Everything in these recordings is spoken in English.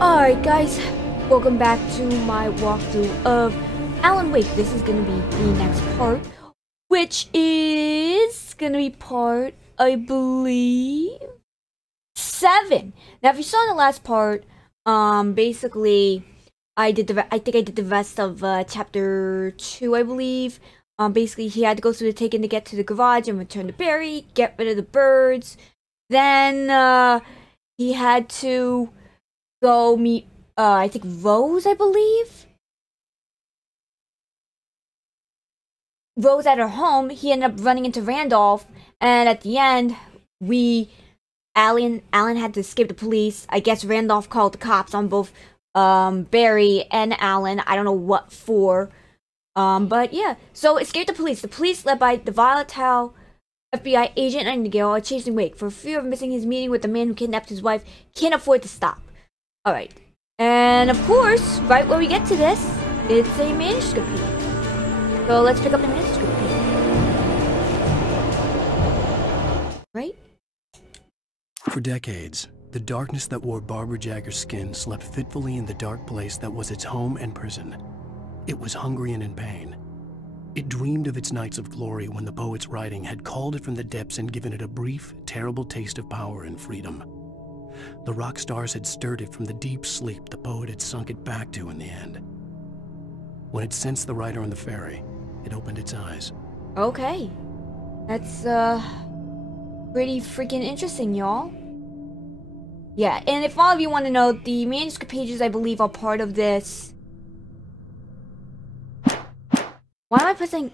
Alright guys, welcome back to my walkthrough of Alan Wake. This is gonna be the next part, which is gonna be part, I believe, 7. Now if you saw in the last part, basically I think I did the rest of chapter 2, I believe. Basically he had to go through the taken to get to the garage and return to Barry, get rid of the birds. Then he had to go meet, I think Rose, I believe? Rose at her home. He ended up running into Randolph, and at the end, Alan had to escape the police. I guess Randolph called the cops on both, Barry and Alan. I don't know what for. But yeah. So, escape the police. The police, led by the volatile FBI agent Nightingale, are chasing Wake. For fear of missing his meeting with the man who kidnapped his wife, can't afford to stop. Alright, and of course, right when we get to this, it's a manuscript page. So let's pick up the manuscript page. Right? For decades, the darkness that wore Barbara Jagger's skin slept fitfully in the dark place that was its home and prison. It was hungry and in pain. It dreamed of its nights of glory when the poet's writing had called it from the depths and given it a brief, terrible taste of power and freedom. The rock stars had stirred it from the deep sleep the poet had sunk it back to in the end. When it sensed the writer on the ferry, it opened its eyes. Okay. That's, pretty freaking interesting, y'all. Yeah, and if all of you want to know, the manuscript pages, I believe, are part of this. Why am I pressing...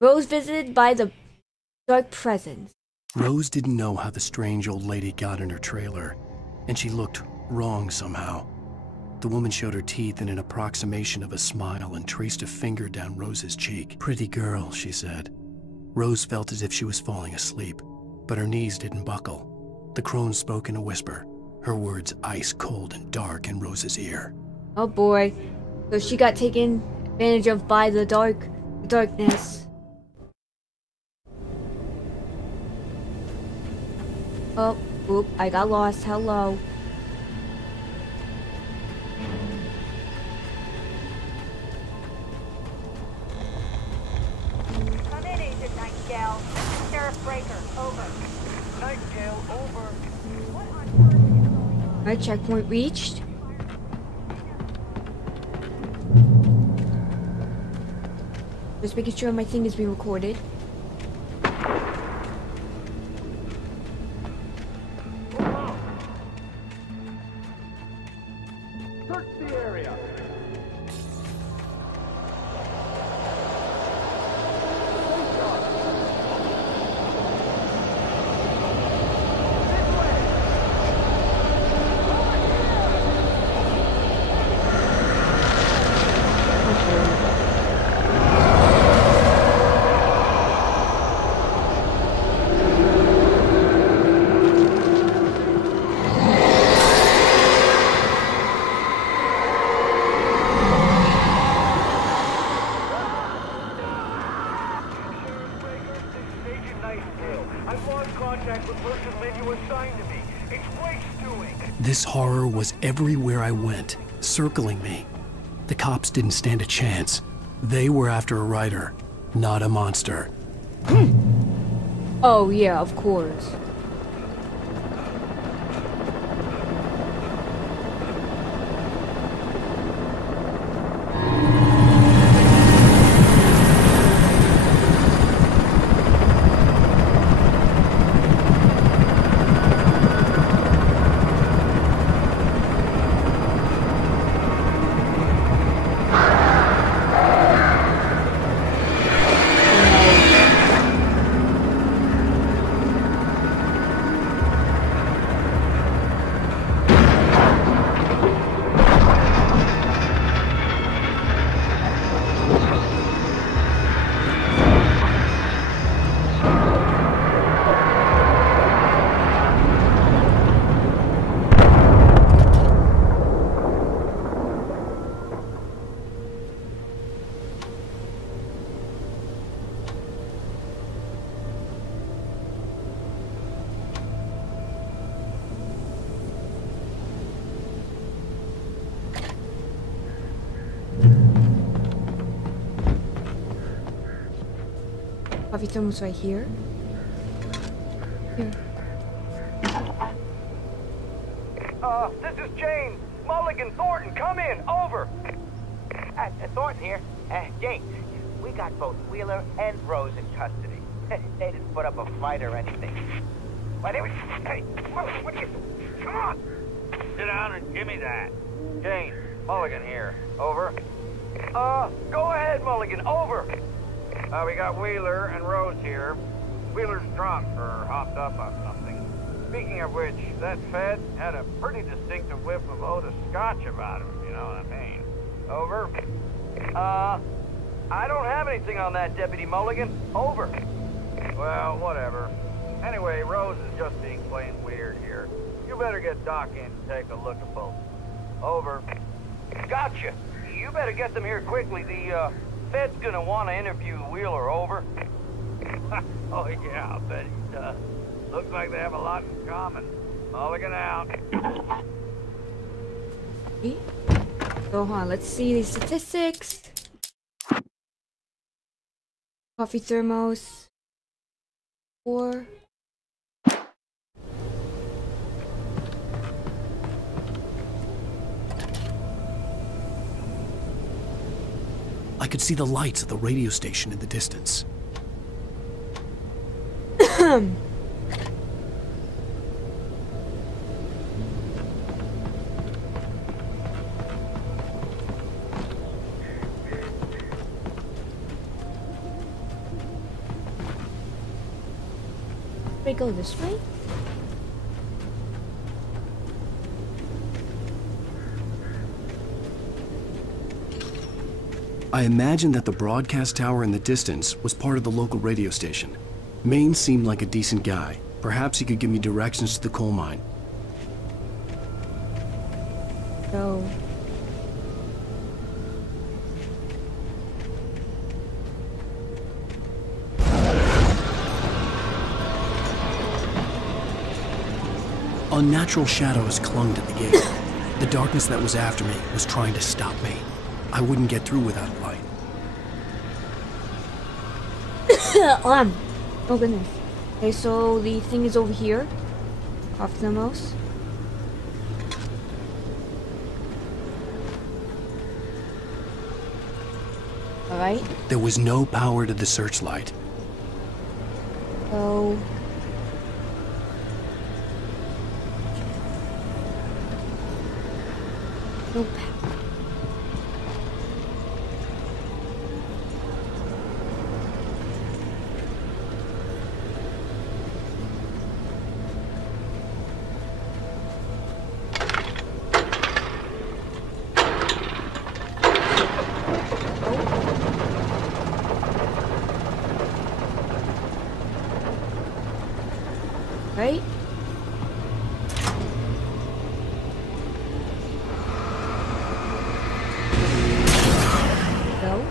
Rose visited by the dark presence. Rose didn't know how the strange old lady got in her trailer, and she looked wrong somehow. The woman showed her teeth in an approximation of a smile and traced a finger down Rose's cheek. "Pretty girl," she said. Rose felt as if she was falling asleep, but her knees didn't buckle. The crone spoke in a whisper, her words ice cold and dark in Rose's ear. Oh boy. So she got taken advantage of by the darkness. Oh, oop, I got lost. Hello. Come in, Agent Nightingale. Sheriff Breaker, over. Nightingale, over. Alright, checkpoint reached. Just making sure my thing is being recorded. Search the area. This horror was everywhere I went, circling me. The cops didn't stand a chance. They were after a writer, not a monster. Oh yeah, of course. Coffee thermos right here. Here. This is James. Mulligan, Thornton, come in. Over. Thornton here. James, we got both Wheeler and Rose in custody. They didn't put up a fight or anything. But anyway, hey, what are you... Come on! Sit down and give me that. James, Mulligan here. Over. Go ahead, Mulligan. Over. We got Wheeler and Rose here. Wheeler's drunk or hopped up on something. Speaking of which, that Fed had a pretty distinctive whiff of Otis Scotch about him, you know what I mean. Over. I don't have anything on that, Deputy Mulligan. Over. Well, whatever. Anyway, Rose is just being plain weird here. You better get Doc in to take a look at both. Over. Gotcha. You better get them here quickly. The, Fed's gonna want to interview Wheeler. Over. Oh, yeah, I'll bet he does. Looks like they have a lot in common. Mulligan out. Okay. So, hold on, let's see the statistics. Coffee thermos. 4. I could see the lights of the radio station in the distance. We go this way? I imagined that the broadcast tower in the distance was part of the local radio station. Maine seemed like a decent guy. Perhaps he could give me directions to the coal mine. So... Unnatural shadows clung to the gate. The darkness that was after me was trying to stop me. I wouldn't get through without a light. Oh goodness. Okay, so the thing is over here. Off the most. Alright. There was no power to the searchlight. So... no power. Right? Go.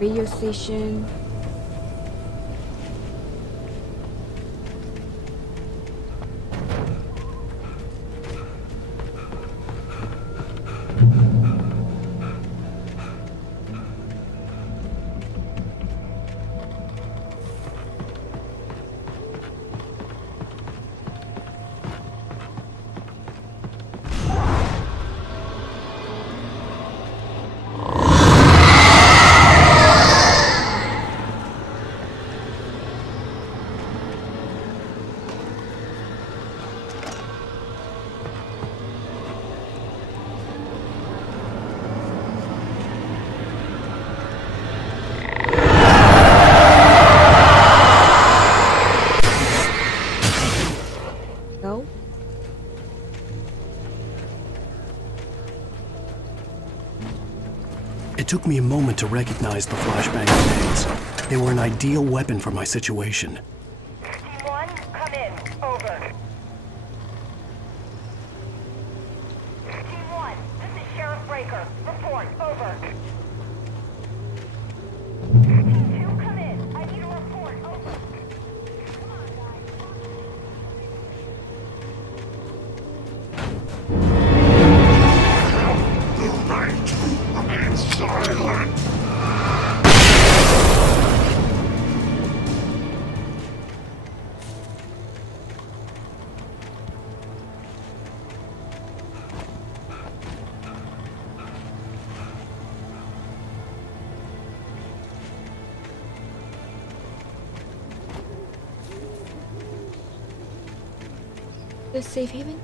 Radio station. Go. It took me a moment to recognize the flashbang grenades. They were an ideal weapon for my situation. Team 1, come in. Over. Team 1, this is Sheriff Breaker. Report. Over. Team 2, come in. I need a report. Over. Come on, guys. The right remains The safe haven?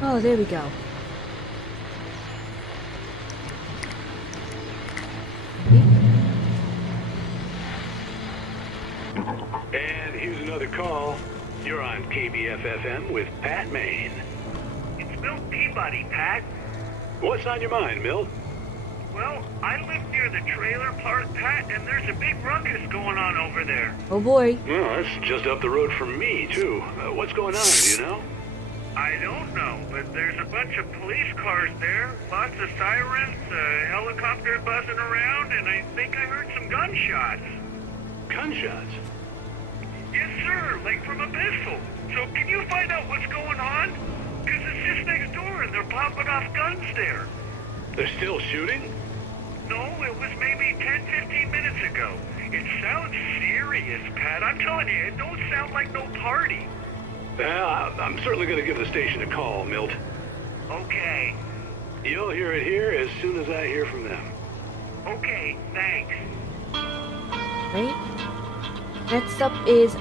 Oh, there we go. And here's another call. You're on KBFFM with Pat Maine. It's Milt Peabody, Pat. What's on your mind, Milt? Well, I live near the trailer park, Pat, and there's a big ruckus going on over there. Oh boy. Well, that's just up the road from me, too. What's going on, do you know? I don't know, but there's a bunch of police cars there, lots of sirens, a helicopter buzzing around, and I think I heard some gunshots. Gunshots? Yes, sir, like from a pistol. So can you find out what's going on? Because it's just next door and they're popping off guns there. They're still shooting? No, it was maybe 10, 15 minutes ago. It sounds serious, Pat. I'm telling you, it don't sound like no party. I'm certainly going to give the station a call, Milt. Okay. You'll hear it here as soon as I hear from them. Okay, thanks. Right? Next up is...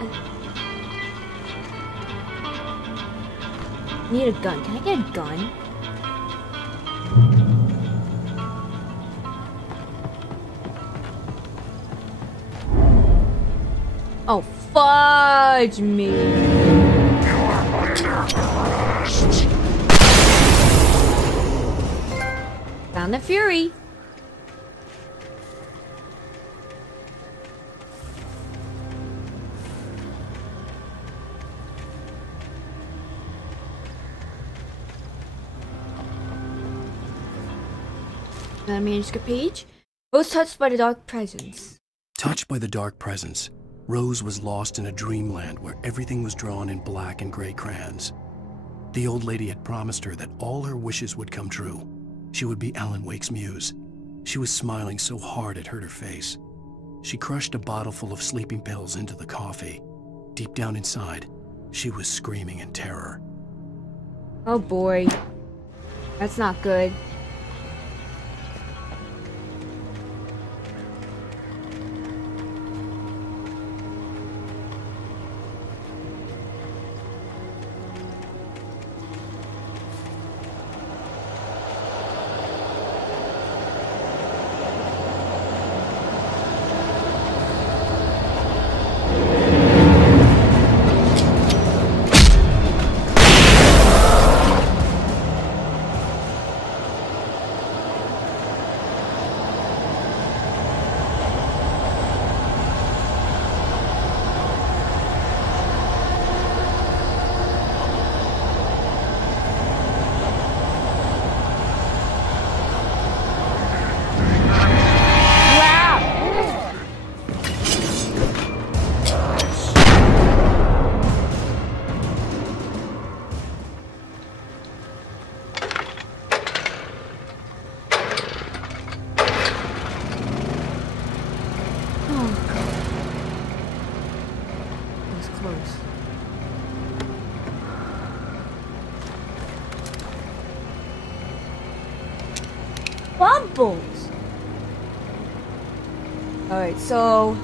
need a gun. Can I get a gun? Oh, fudge me. Found the Fury. Another manuscript page. Rose touched by the dark presence. Touched by the dark presence, Rose was lost in a dreamland where everything was drawn in black and gray crayons. The old lady had promised her that all her wishes would come true. She would be Alan Wake's muse. She was smiling so hard it hurt her face. She crushed a bottle full of sleeping pills into the coffee. Deep down inside, she was screaming in terror. Oh boy. That's not good. Bubbles! Alright, so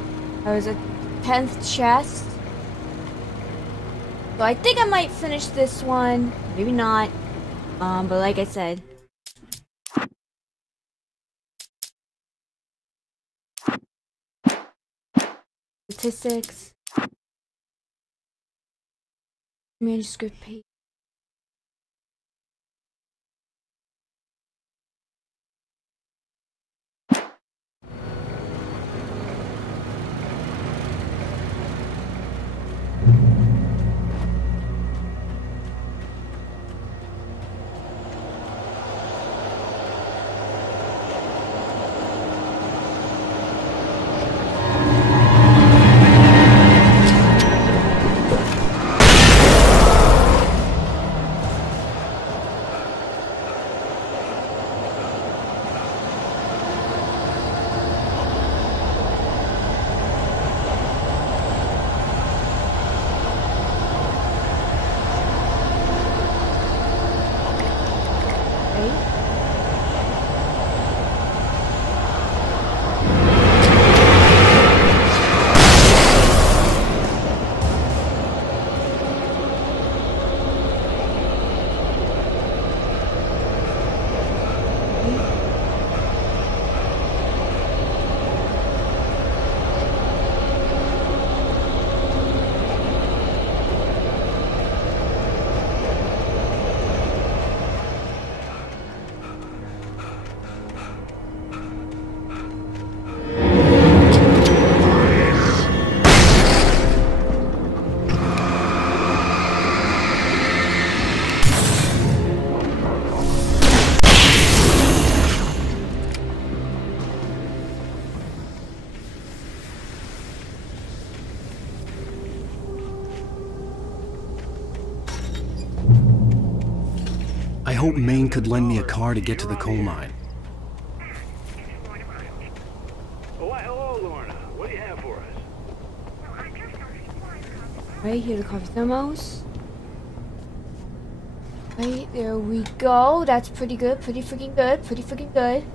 there's a 10th chest. So I think I might finish this one. Maybe not. But like I said. Statistics. Manuscript page. hoped Maine could lend me a car to get to the coal mine. Oh, why, hello, Lorna. What do you have for us? Right here, the coffee thermos. Right, there we go. That's pretty good. Pretty freaking good. Pretty freaking good.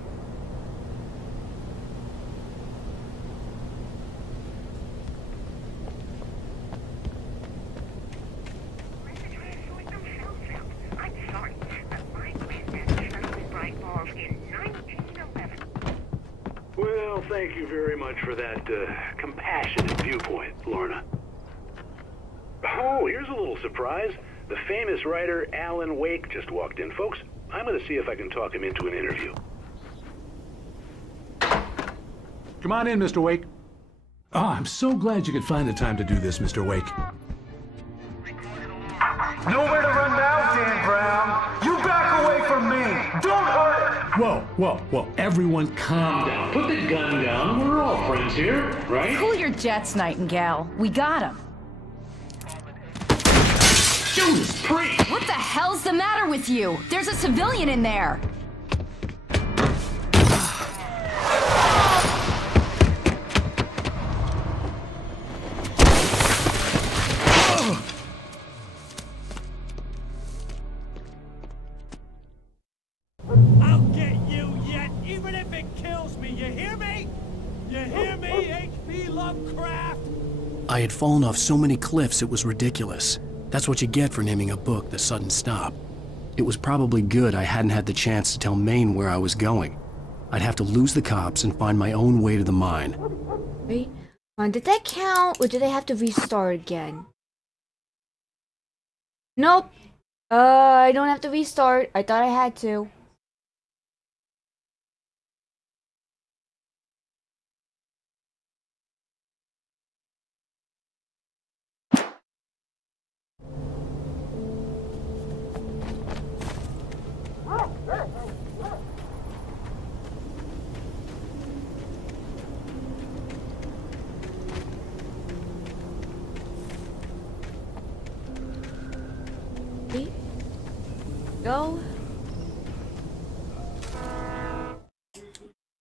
Well, thank you very much for that compassionate viewpoint, Lorna. Oh, here's a little surprise. The famous writer Alan Wake just walked in, folks. I'm going to see if I can talk him into an interview. Come on in, Mr. Wake. Oh, I'm so glad you could find the time to do this, Mr. Wake. Nowhere to run now, Dan Brown. You back away from me. Don't hurt. Whoa, everyone calm down. Put the gun down. We're all friends here, right? Cool your jets, Nightingale. We got him. Judas Priest! What the hell's the matter with you? There's a civilian in there. I'll get you yet, even if it kills me. You hear me? You hear me, H.P. Lovecraft? I had fallen off so many cliffs it was ridiculous. That's what you get for naming a book The Sudden Stop. It was probably good I hadn't had the chance to tell Maine where I was going. I'd have to lose the cops and find my own way to the mine. Wait, did that count, or did I have to restart again? Nope. I don't have to restart. I thought I had to. Go.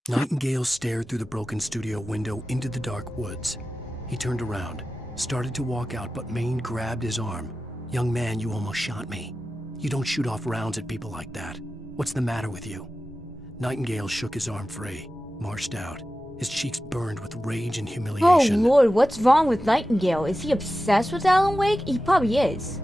Nightingale stared through the broken studio window into the dark woods. He turned around, started to walk out, but Maine grabbed his arm. "Young man, you almost shot me. You don't shoot off rounds at people like that. What's the matter with you?" Nightingale shook his arm free, marched out. His cheeks burned with rage and Oh humiliation. lord, what's wrong with Nightingale? Is he obsessed with Alan Wake? He probably is.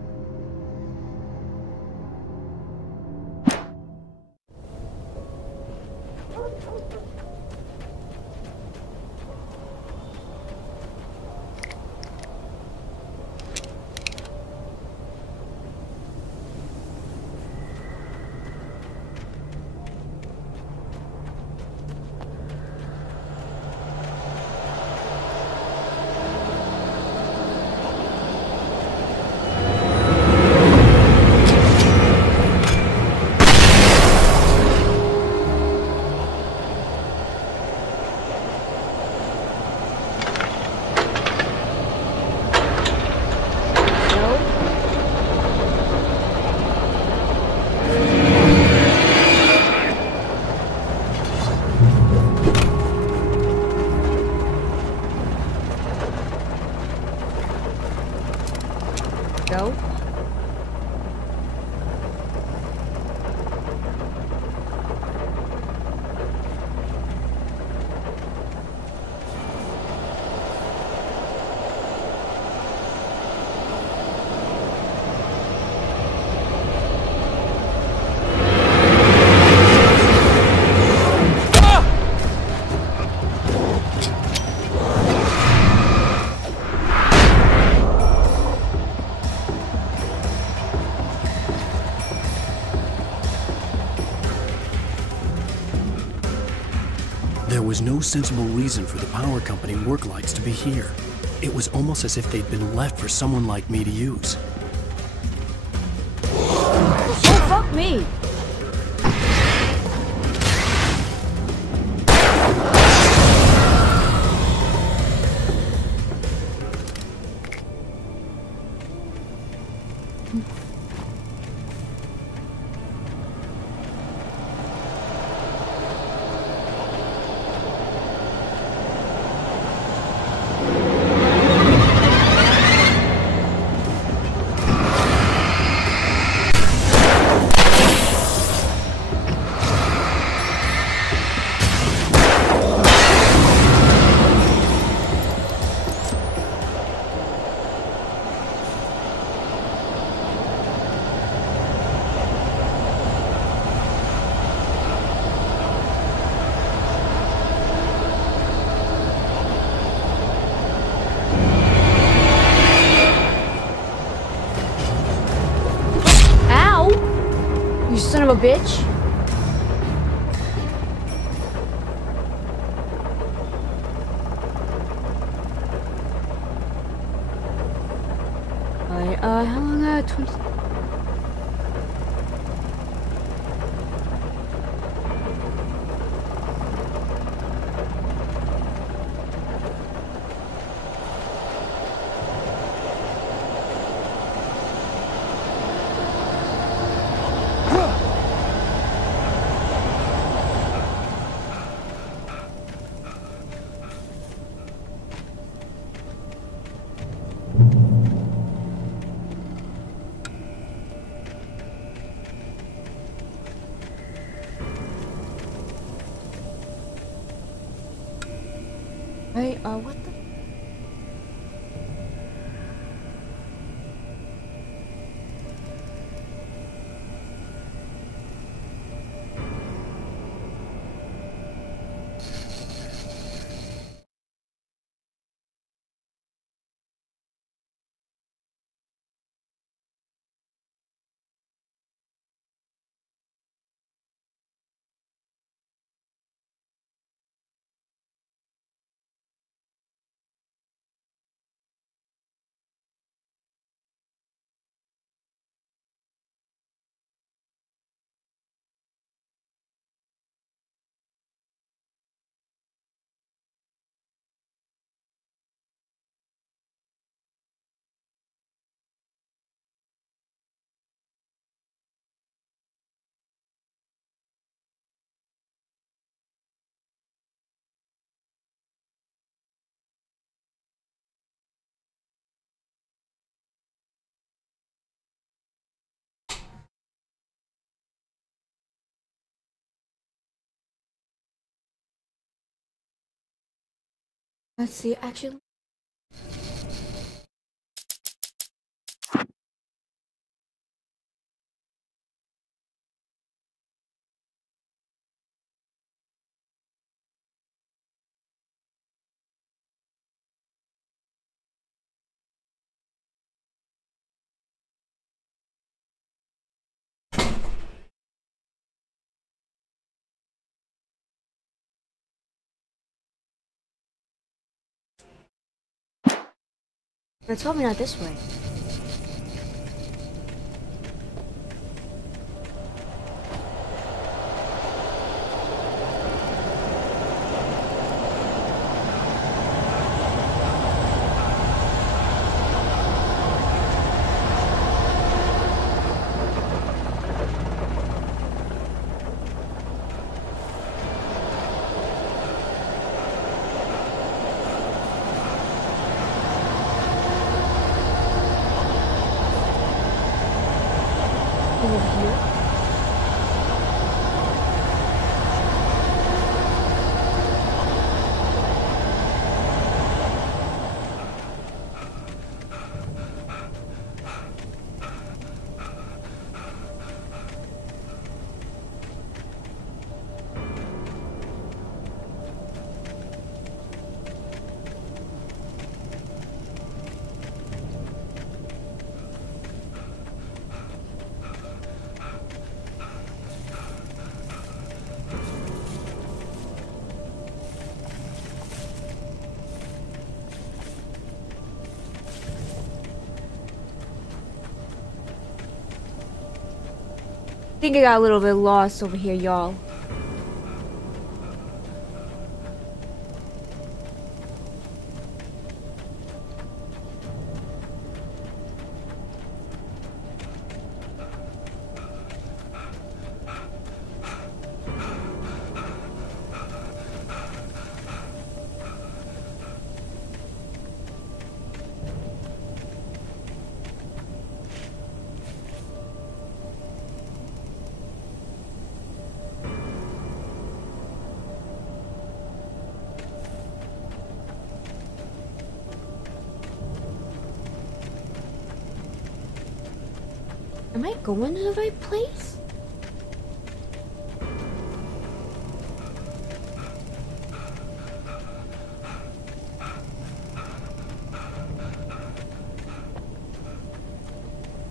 Go. There was no sensible reason for the power company work lights to be here. It was almost as if they'd been left for someone like me to use. Oh, fuck me! son of a bitch. Alright, how long? 20. Right, what the? Let's see, actually. But it's probably not this way. Over here. I think I got a little bit lost over here, y'all. Am I going to the right place?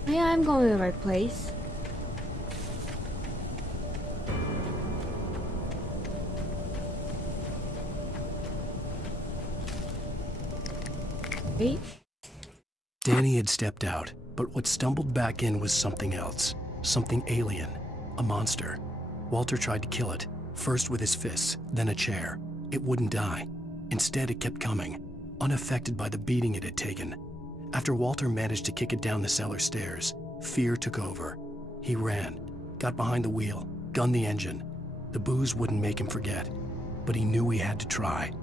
Yeah, I'm going to the right place. Wait. Danny had stepped out, but what stumbled back in was something else. Something alien. A monster. Walter tried to kill it, first with his fists, then a chair. It wouldn't die. Instead, it kept coming, unaffected by the beating it had taken. After Walter managed to kick it down the cellar stairs, fear took over. He ran, got behind the wheel, gunned the engine. The booze wouldn't make him forget, but he knew he had to try.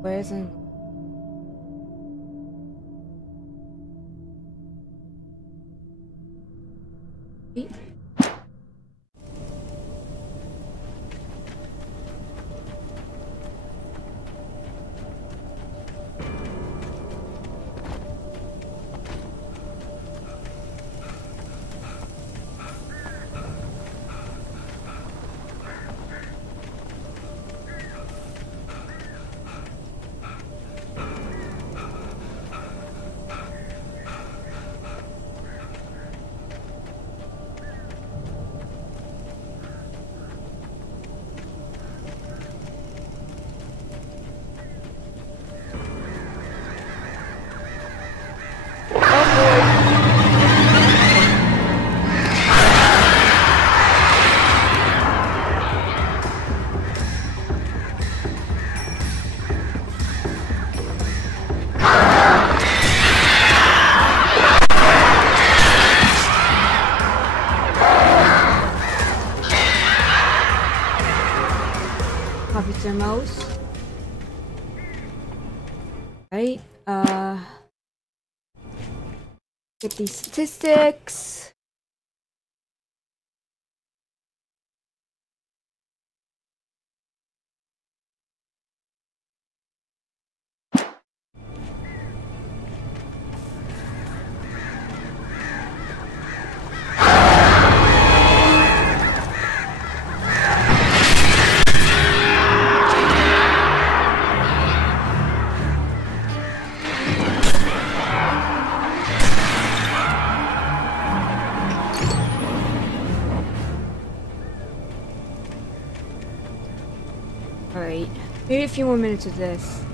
Where isn't... Wait. Thermos. Right, get these statistics. Alright, maybe a few more minutes of this.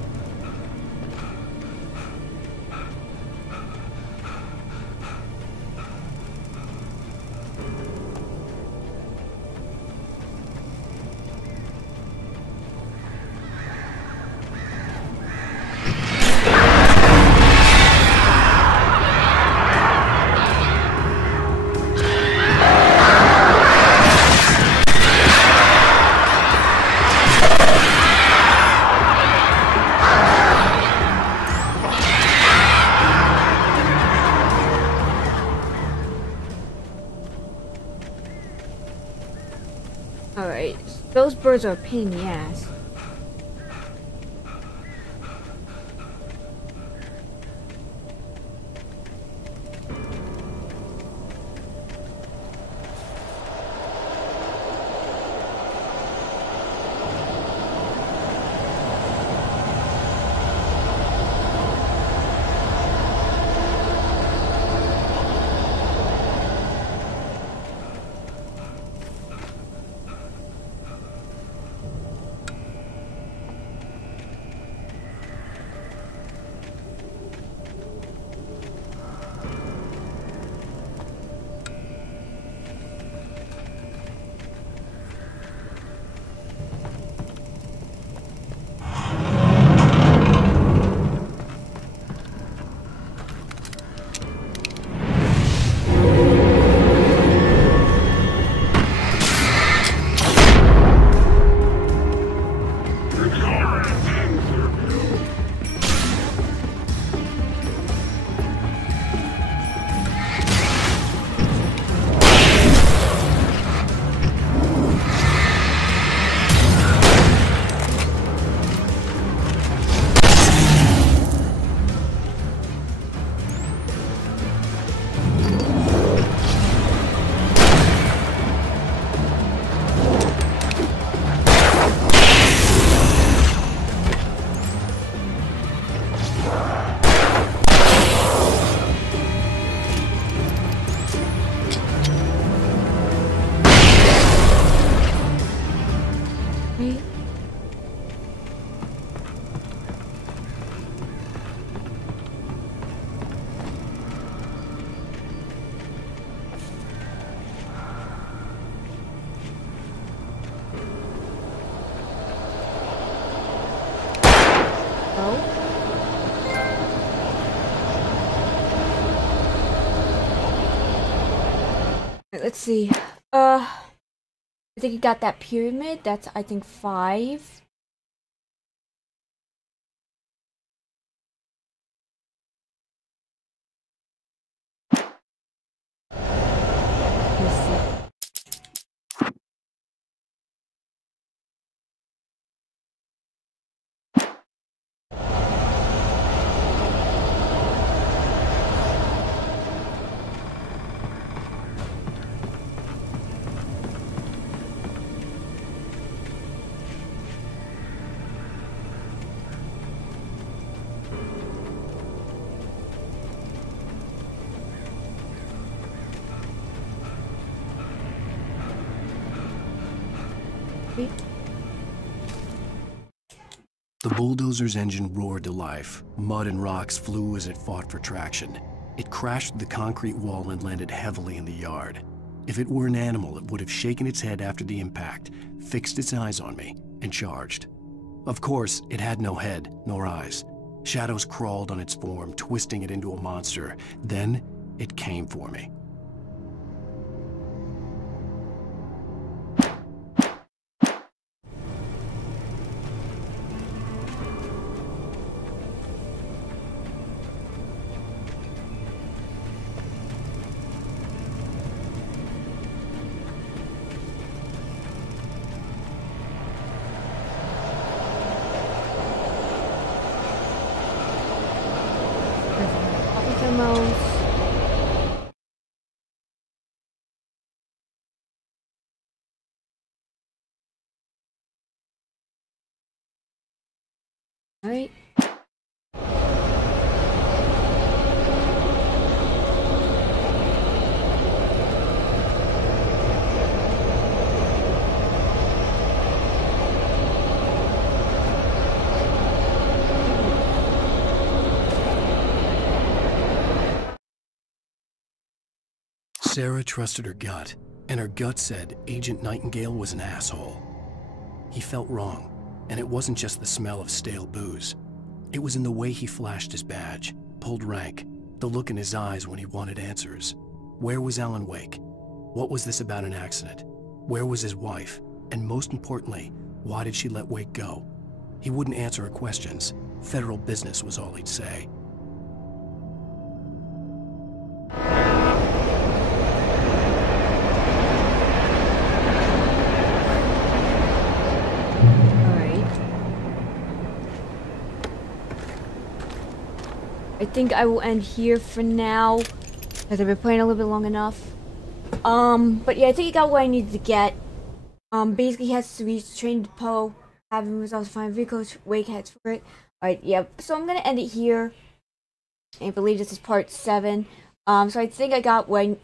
Alright, those birds are a pain in the ass. let's see. I think you got that pyramid. That's, I think, 5. Let's see. The bulldozer's engine roared to life. Mud and rocks flew as it fought for traction. It crashed through the concrete wall and landed heavily in the yard. If it were an animal, it would have shaken its head after the impact, fixed its eyes on me, and charged. Of course, it had no head, nor eyes. Shadows crawled on its form, twisting it into a monster. Then, it came for me. Alright. Sarah trusted her gut, and her gut said Agent Nightingale was an asshole. He felt wrong, and it wasn't just the smell of stale booze. It was in the way he flashed his badge, pulled rank, the look in his eyes when he wanted answers. Where was Alan Wake? What was this about an accident? Where was his wife? And most importantly, why did she let Wake go? He wouldn't answer her questions. Federal business was all he'd say. I think I will end here for now, because I've been playing a little bit long enough. But yeah, I think I got what I needed to get. Basically he has to reach the train depot, having results find vehicles, Wake heads for it. Alright, yeah, so I'm gonna end it here. I believe this is part 7. So I think I got what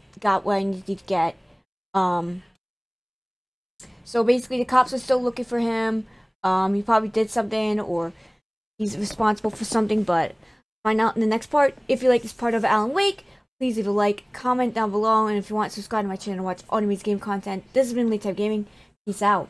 I needed to get. So basically the cops are still looking for him. He probably did something, or he's responsible for something, but find out in the next part. If you like this part of Alan Wake, please leave a like, comment down below, and if you want, subscribe to my channel and watch all new game content. This has been Late Type Gaming. Peace out.